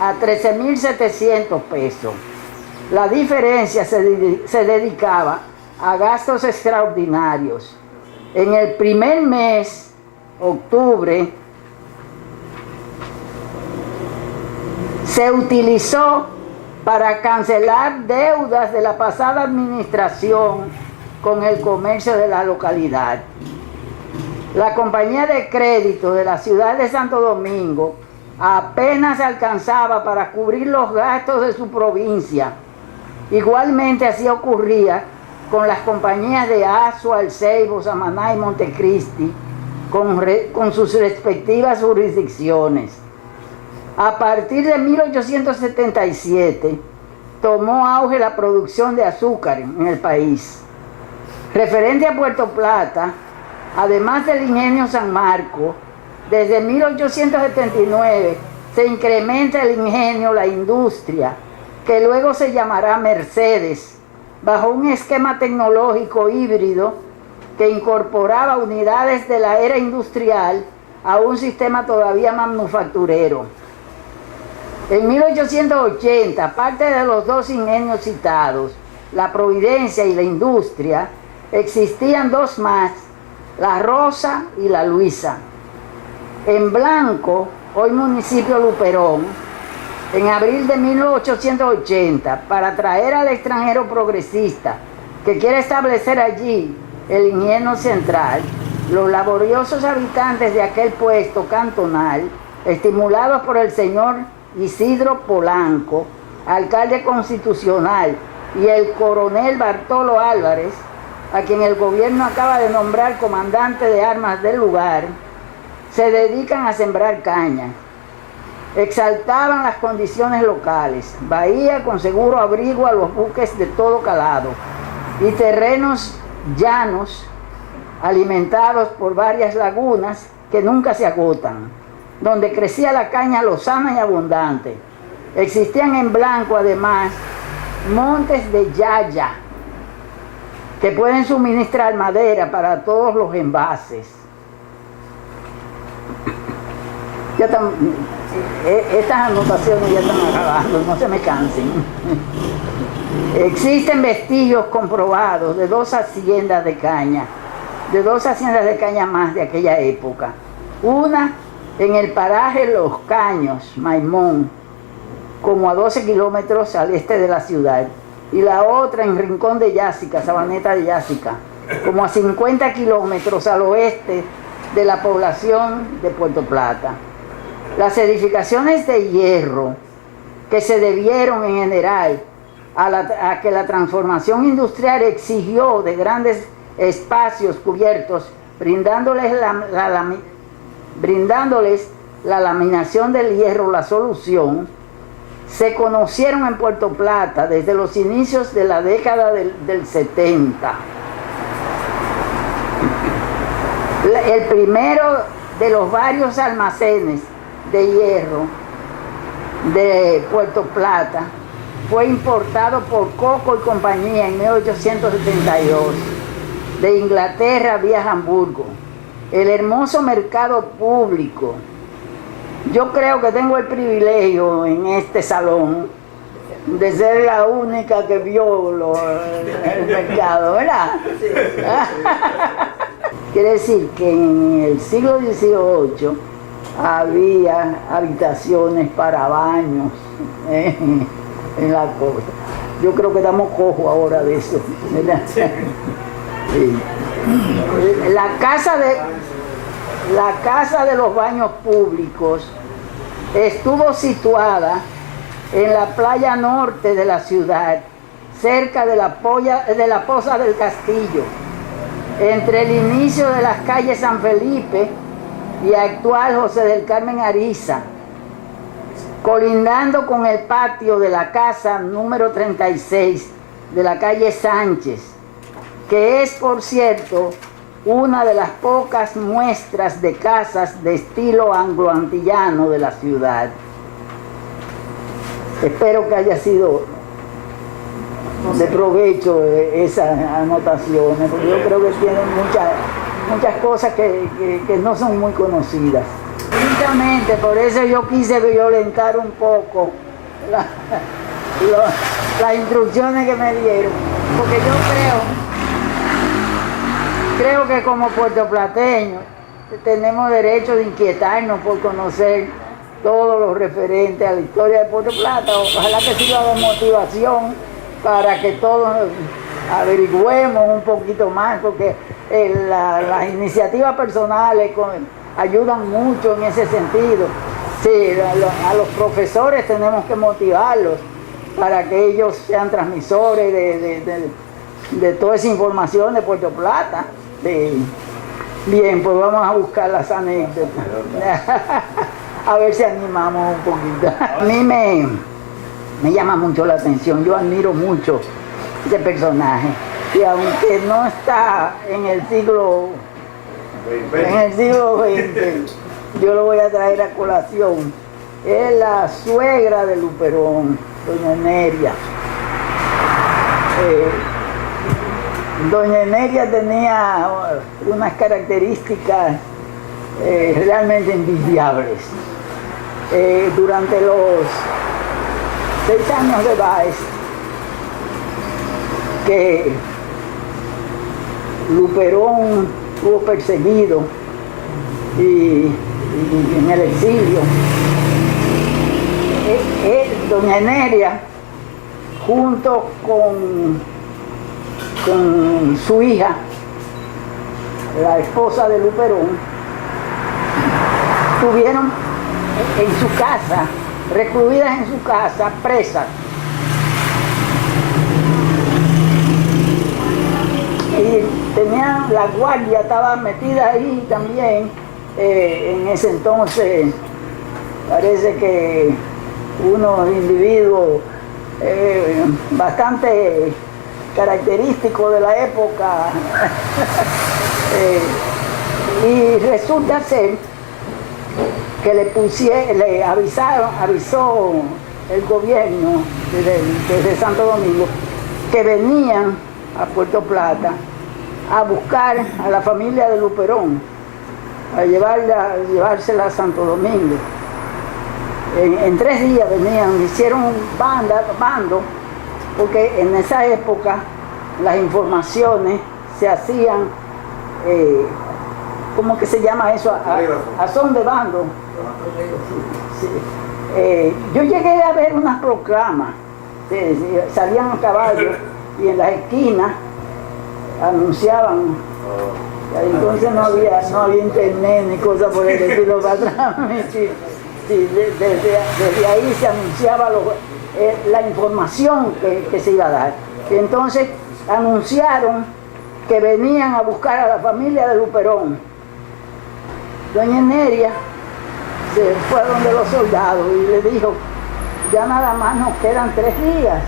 a 13,700 pesos. La diferencia se dedicaba a gastos extraordinarios. En el primer mes, octubre, se utilizó para cancelar deudas de la pasada administración con el comercio de la localidad. La compañía de crédito de la ciudad de Santo Domingo apenas alcanzaba para cubrir los gastos de su provincia. Igualmente así ocurría con las compañías de Azua, El Ceibo, Samaná y Montecristi, con sus respectivas jurisdicciones. A partir de 1877 tomó auge la producción de azúcar en el país. Referente a Puerto Plata, además del ingenio San Marco, desde 1879 se incrementa el ingenio La Industria, que luego se llamará Mercedes, bajo un esquema tecnológico híbrido que incorporaba unidades de la era industrial a un sistema todavía manufacturero. En 1880, parte de los 2 ingenios citados, La Providencia y La Industria, existían 2 más, La Rosa y La Luisa. En Blanco, hoy municipio Luperón, en abril de 1880, para atraer al extranjero progresista que quiere establecer allí el ingenio central, los laboriosos habitantes de aquel puesto cantonal, estimulados por el señor Isidro Polanco, alcalde constitucional, y el coronel Bartolo Álvarez, a quien el gobierno acaba de nombrar comandante de armas del lugar, se dedican a sembrar caña. Exaltaban las condiciones locales, bahía con seguro abrigo a los buques de todo calado y terrenos llanos alimentados por varias lagunas que nunca se agotan, donde crecía la caña lozana y abundante. Existían en Blanco además montes de yaya que pueden suministrar madera para todos los envases. Ya están, estas anotaciones ya están acabando, no se me cansen. Existen vestigios comprobados de dos haciendas de caña más de aquella época. Una en el paraje Los Caños, Maimón, como a 12 kilómetros al este de la ciudad, y la otra en Rincón de Yásica, Sabaneta de Yásica, como a 50 kilómetros al oeste de la población de Puerto Plata. Las edificaciones de hierro que se debieron en general a que la transformación industrial exigió de grandes espacios cubiertos, brindándoles la laminación del hierro la solución, se conocieron en Puerto Plata desde los inicios de la década del 70. El primero de los varios almacenes de hierro de Puerto Plata fue importado por Coco y compañía en 1872 de Inglaterra vía Hamburgo. El hermoso mercado público. Yo creo que tengo el privilegio en este salón de ser la única que vio el mercado, ¿verdad? Sí. Quiere decir que en el siglo XVIII había habitaciones para baños en la costa. Yo creo que estamos cojos ahora de eso, ¿verdad? Sí. Sí. La casa de los baños públicos estuvo situada en la playa norte de la ciudad, cerca de la Poza del Castillo, entre el inicio de las calles San Felipe y actual José del Carmen Ariza, colindando con el patio de la casa número 36 de la calle Sánchez, que es, por cierto, una de las pocas muestras de casas de estilo anglo-antillano de la ciudad. Espero que haya sido de provecho esas anotaciones, porque yo creo que tienen muchas cosas que no son muy conocidas. Justamente por eso yo quise violentar un poco las instrucciones que me dieron, porque yo creo que como puertoplateños tenemos derecho de inquietarnos por conocer todo lo referente a la historia de Puerto Plata. Ojalá que sirva de motivación para que todos averigüemos un poquito más, porque las iniciativas personales ayudan mucho en ese sentido. Sí, a los profesores tenemos que motivarlos para que ellos sean transmisores de toda esa información de Puerto Plata. Bien, pues vamos a buscar las anécdotas. A ver si animamos un poquito. A mí me llama mucho la atención, yo admiro mucho ese personaje. Y aunque no está en el siglo XX, yo lo voy a traer a colación. Es la suegra de Luperón, doña Neria. Doña Neria tenía unas características realmente envidiables. Durante los 6 años de Báez, que Luperón estuvo perseguido y en el exilio, doña Neria, junto con su hija, la esposa de Luperón, estuvieron en su casa, recluidas en su casa, presas. Y tenían, la guardia estaba metida ahí también. En ese entonces parece que unos individuos bastante característicos de la época. Y resulta ser que le avisó el gobierno desde Santo Domingo que venían a Puerto Plata a buscar a la familia de Luperón, a llevársela a Santo Domingo. En 3 días venían, hicieron un bando, porque en esa época las informaciones se hacían, ¿cómo que se llama eso? A son de bando. Sí. Yo llegué a ver unas proclamas, salían a caballo y en las esquinas anunciaban. Entonces no había internet ni cosas por el estilo para transmitir. Sí, desde ahí se anunciaba la información que se iba a dar. Y entonces anunciaron que venían a buscar a la familia de Luperón. Doña Neria se fue donde los soldados y le dijo, ya nada más nos quedan 3 días.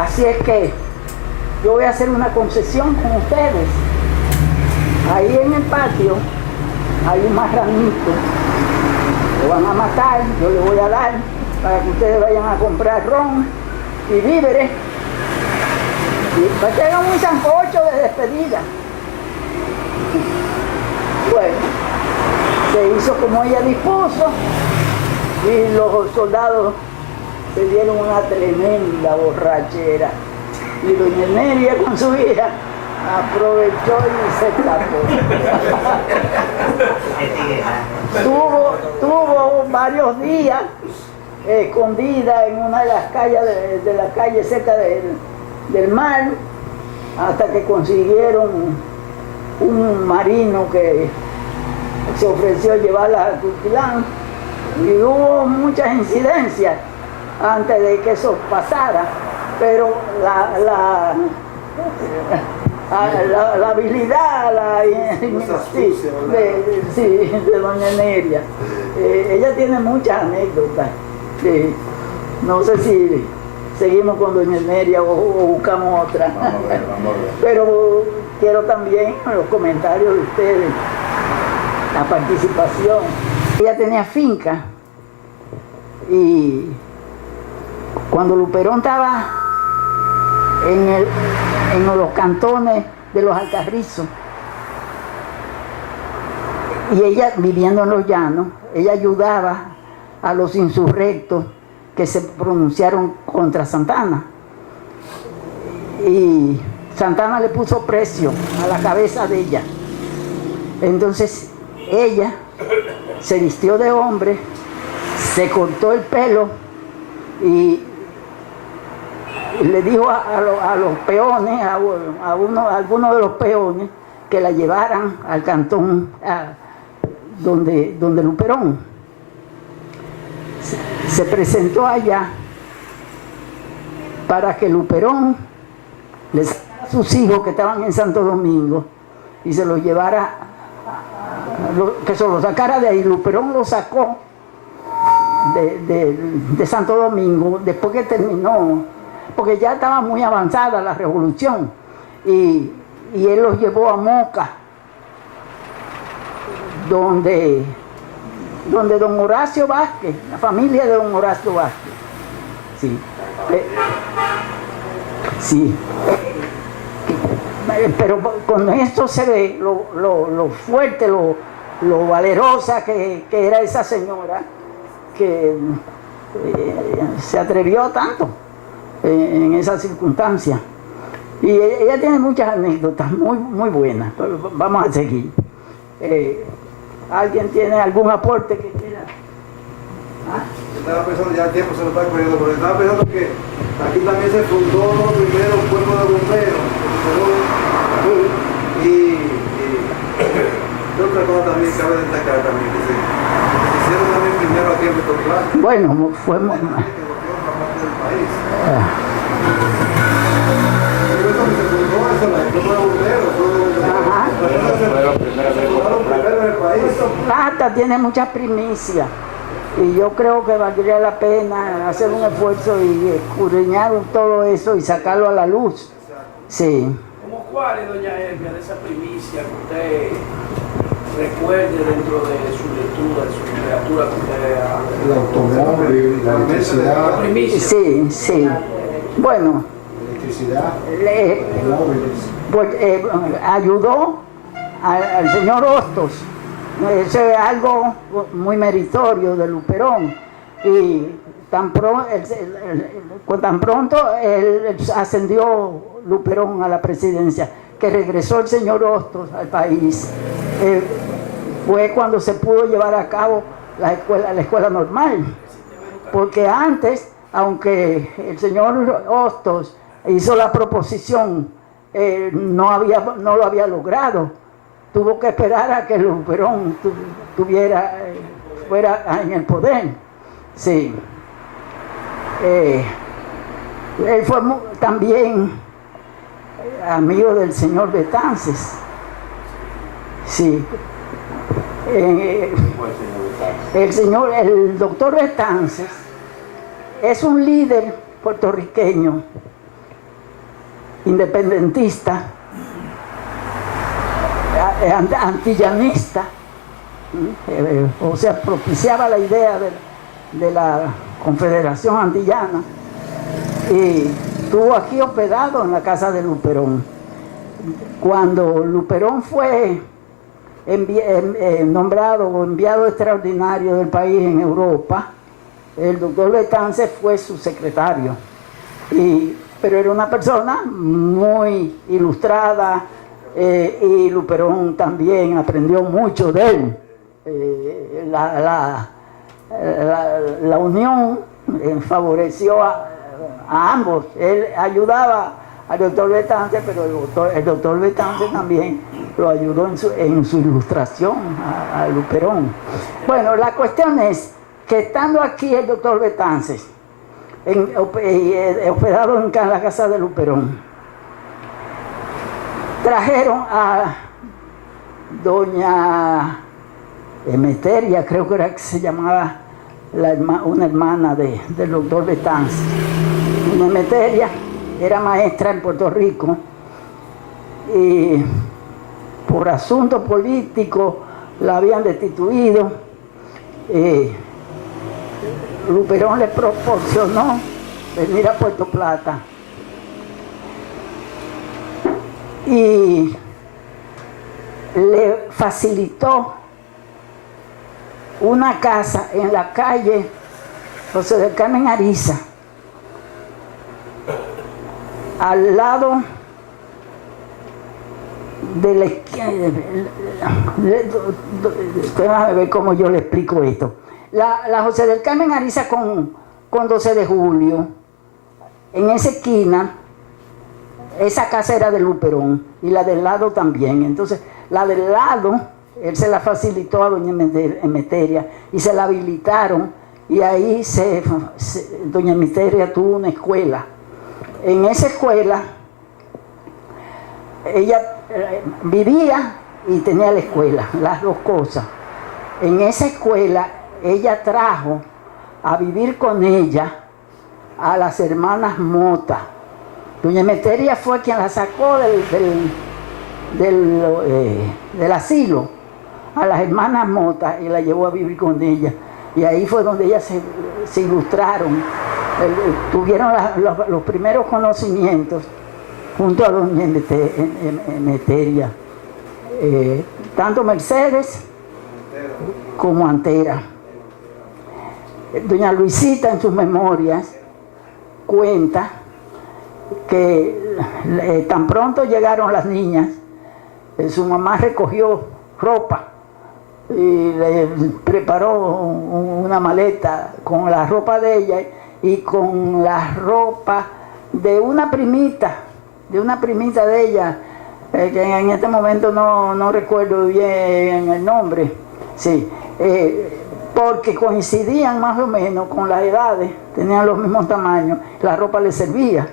Así es que yo voy a hacer una concesión con ustedes. Ahí en el patio hay un marranito. Lo van a matar, yo le voy a dar para que ustedes vayan a comprar ron y víveres. Y para que hagan un sancocho de despedida. Bueno, se hizo como ella dispuso y los soldados se dieron una tremenda borrachera. Y doña Neria con su hija aprovechó y se tapó. Tuvo varios días escondida en una de las calles de la calle cerca del mar, hasta que consiguieron un marino que se ofreció llevarla a Tultilán, y hubo muchas incidencias antes de que eso pasara, pero la habilidad de doña Neria. Ella tiene muchas anécdotas. No sé si seguimos con doña Neria o buscamos otra. Vamos a ver. Pero quiero también los comentarios de ustedes, la participación. Ella tenía finca y cuando Luperón estaba en los cantones de los Alcarrizos, y ella viviendo en los llanos, ella ayudaba a los insurrectos que se pronunciaron contra Santana, y Santana le puso precio a la cabeza de ella. Entonces ella se vistió de hombre, se cortó el pelo y le dijo a los peones, a algunos de los peones, que la llevaran al cantón donde Luperón. Se presentó allá para que Luperón les sacara a sus hijos que estaban en Santo Domingo y se los llevara, que se los sacara de ahí. Luperón lo sacó de Santo Domingo después que terminó, porque ya estaba muy avanzada la revolución, y él los llevó a Moca, donde don Horacio Vázquez, la familia de don Horacio Vázquez. Sí. Sí. Pero con esto se ve lo fuerte, lo valerosa que era esa señora, que se atrevió tanto en esa circunstancia. Y ella tiene muchas anécdotas muy buenas. Vamos a seguir. ¿Alguien tiene algún aporte que quiera? Estaba pensando, ya el tiempo se lo está corriendo, pero estaba pensando que aquí también se fundó los primeros cuerpos de bomberos. Y otra cosa también cabe destacar también, que se hicieron también primero aquí en Puerto Plata. Bueno, fue... Plata tiene muchas primicias y yo creo que valdría la pena hacer un esfuerzo y escudriñar todo eso y sacarlo a la luz. Sí. ¿Cómo cuáles, doña Elvia, de esa primicia que usted recuerde dentro de su lectura, de su literatura que usted ha... El automóvil, la electricidad. Sí, sí. Bueno, Electricidad, pues, ayudó al señor Hostos Eso es algo muy meritorio de Luperón. Y tan pronto él ascendió Luperón a la presidencia, que regresó el señor Hostos al país, fue cuando se pudo llevar a cabo la escuela normal. Porque antes, aunque el señor Hostos hizo la proposición, no lo había logrado. Tuvo que esperar a que Luperón fuera en el poder. Sí. Él fue también amigo del señor Betances. Sí. El doctor Betances es un líder puertorriqueño, independentista, antillanista, o sea, propiciaba la idea de la Confederación Antillana, y estuvo aquí hospedado en la casa de Luperón. Cuando Luperón fue nombrado o enviado extraordinario del país en Europa, el doctor Betances fue su secretario, pero era una persona muy ilustrada, y Luperón también aprendió mucho de él. La unión favoreció a ambos. Él ayudaba al doctor Betances, pero el doctor Betances también lo ayudó en su ilustración a Luperón. Bueno, la cuestión es que estando aquí el doctor Betances, hospedado en la casa de Luperón, trajeron a doña Emeteria, creo que era que se llamaba una hermana del doctor Betances. Doña Emeteria era maestra en Puerto Rico y por asuntos políticos la habían destituido. Luperón le proporcionó venir a Puerto Plata y le facilitó una casa en la calle José del Carmen Ariza, al lado de la izquierda. Déjame ver cómo yo le explico esto. La José del Carmen Ariza con 12 de julio, en esa esquina, esa casa era de Luperón y la del lado también. Entonces, la del lado, él se la facilitó a doña Emeteria y se la habilitaron, y ahí doña Emeteria tuvo una escuela. En esa escuela, ella vivía y tenía la escuela, las dos cosas. En esa escuela, ella trajo a vivir con ella a las hermanas Mota. Doña Emeteria fue quien la sacó del asilo a las hermanas Mota y la llevó a vivir con ella. Y ahí fue donde ellas se ilustraron, tuvieron los primeros conocimientos junto a doña Emeteria, tanto Mercedes como Antera. Doña Luisita en sus memorias cuenta que tan pronto llegaron las niñas, su mamá recogió ropa y le preparó una maleta con la ropa de ella y con la ropa de una primita de ella, que en este momento no recuerdo bien el nombre, sí, porque coincidían más o menos con las edades, tenían los mismos tamaños, la ropa les servía.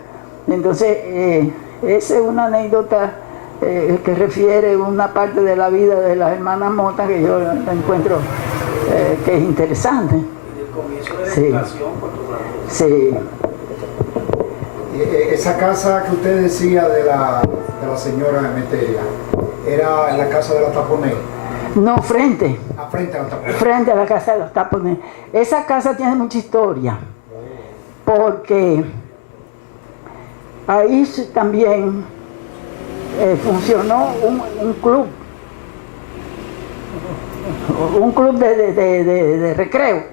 Entonces, esa es una anécdota que refiere una parte de la vida de las hermanas Mota que yo encuentro que es interesante. Y del comienzo de la Sí. educación portuguesa. Sí. Esa casa que usted decía de la señora Emeteria, ¿era en la casa de la Taponés? No, frente Frente a la Taponés. a la casa de los Tapones. Esa casa tiene mucha historia, porque ahí también funcionó un club un club de recreo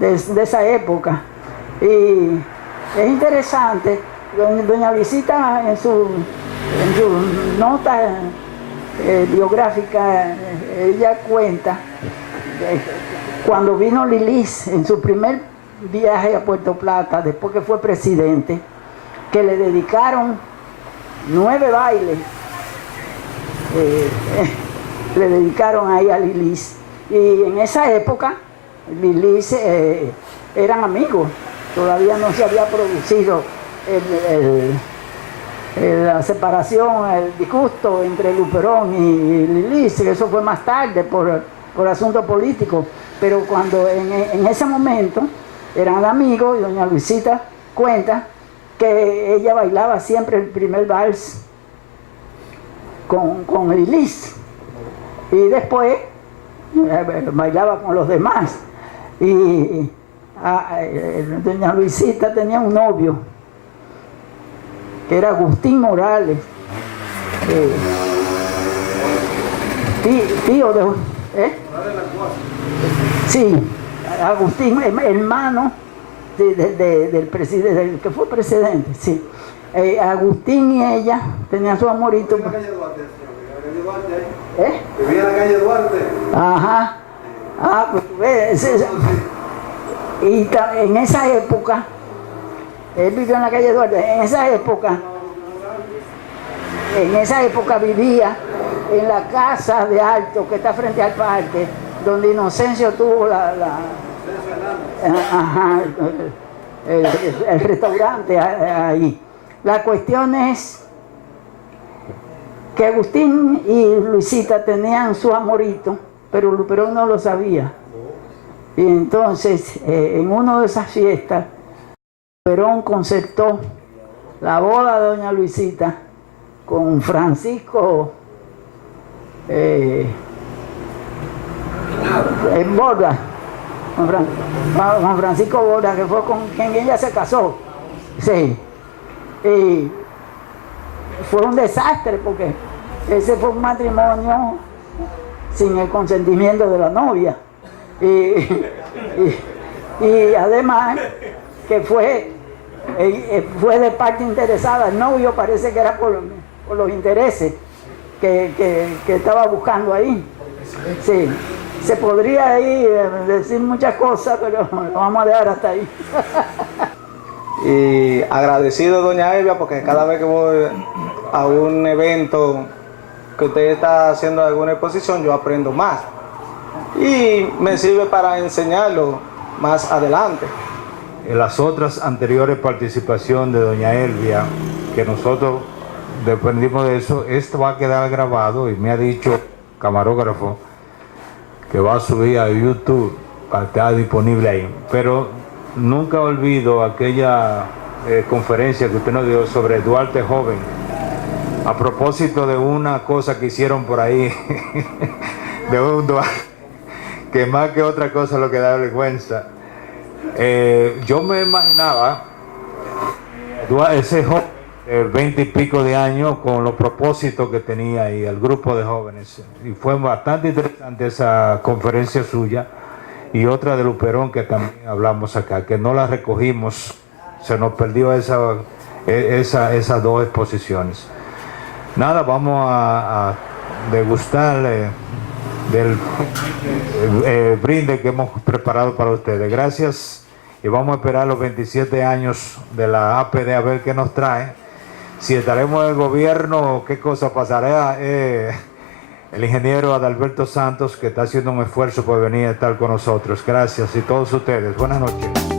de esa época. Y es interesante, doña Luisita en su nota biográfica, ella cuenta cuando vino Lilis en su primer viaje a Puerto Plata, después que fue presidente, que le dedicaron 9 bailes, le dedicaron ahí a Lilis. Y en esa época Lilis eran amigos, todavía no se había producido la separación, el disgusto entre Luperón y Lilis, eso fue más tarde por asuntos políticos, pero cuando en ese momento eran amigos, y doña Luisita cuenta que ella bailaba siempre el primer vals con Lilis y después bailaba con los demás. Y doña Luisita tenía un novio que era Agustín Morales, tío de... Sí, Agustín, hermano del presidente, del que fue presidente, sí. Agustín y ella tenían su amorito. ¿Vivía en la calle Duarte? ¿Vivía en la calle Duarte? Ajá. Ah, pues tú ves. Y en esa época, él vivió en la calle Duarte, en esa época vivía en la casa de Alto, que está frente al parque, donde Inocencio tuvo el restaurante ahí. La cuestión es que Agustín y Luisita tenían su amorito, pero Luperón no lo sabía. Y entonces, en una de esas fiestas, Luperón concertó la boda de doña Luisita con Francisco en Borda, con Francisco Borda, que fue con quien ella se casó. Sí. Y fue un desastre porque ese fue un matrimonio sin el consentimiento de la novia. Y además que fue de parte interesada. El novio parece que era por los intereses que estaba buscando ahí. Sí, se podría ahí decir muchas cosas, pero lo vamos a dejar hasta ahí. Y agradecido, doña Elvia, porque cada vez que voy a un evento que usted está haciendo alguna exposición, yo aprendo más. Y me sirve para enseñarlo más adelante. En las otras anteriores participaciones de doña Elvia, que nosotros dependimos de eso, esto va a quedar grabado y me ha dicho camarógrafo que va a subir a YouTube para estar disponible ahí. Pero nunca olvido aquella conferencia que usted nos dio sobre Duarte joven, a propósito de una cosa que hicieron por ahí, de un Duarte, que más que otra cosa lo que da vergüenza. Yo me imaginaba ese joven de 20 y pico de años con los propósitos que tenía y el grupo de jóvenes. Y fue bastante interesante esa conferencia suya y otra de Luperón que también hablamos acá, que no la recogimos, se nos perdió esas dos exposiciones. Nada, vamos a degustar del brinde que hemos preparado para ustedes. Gracias y vamos a esperar los 27 años de la APD a ver qué nos trae. Si estaremos en el gobierno, qué cosa pasará. El ingeniero Adalberto Santos, que está haciendo un esfuerzo por venir a estar con nosotros. Gracias y todos ustedes. Buenas noches.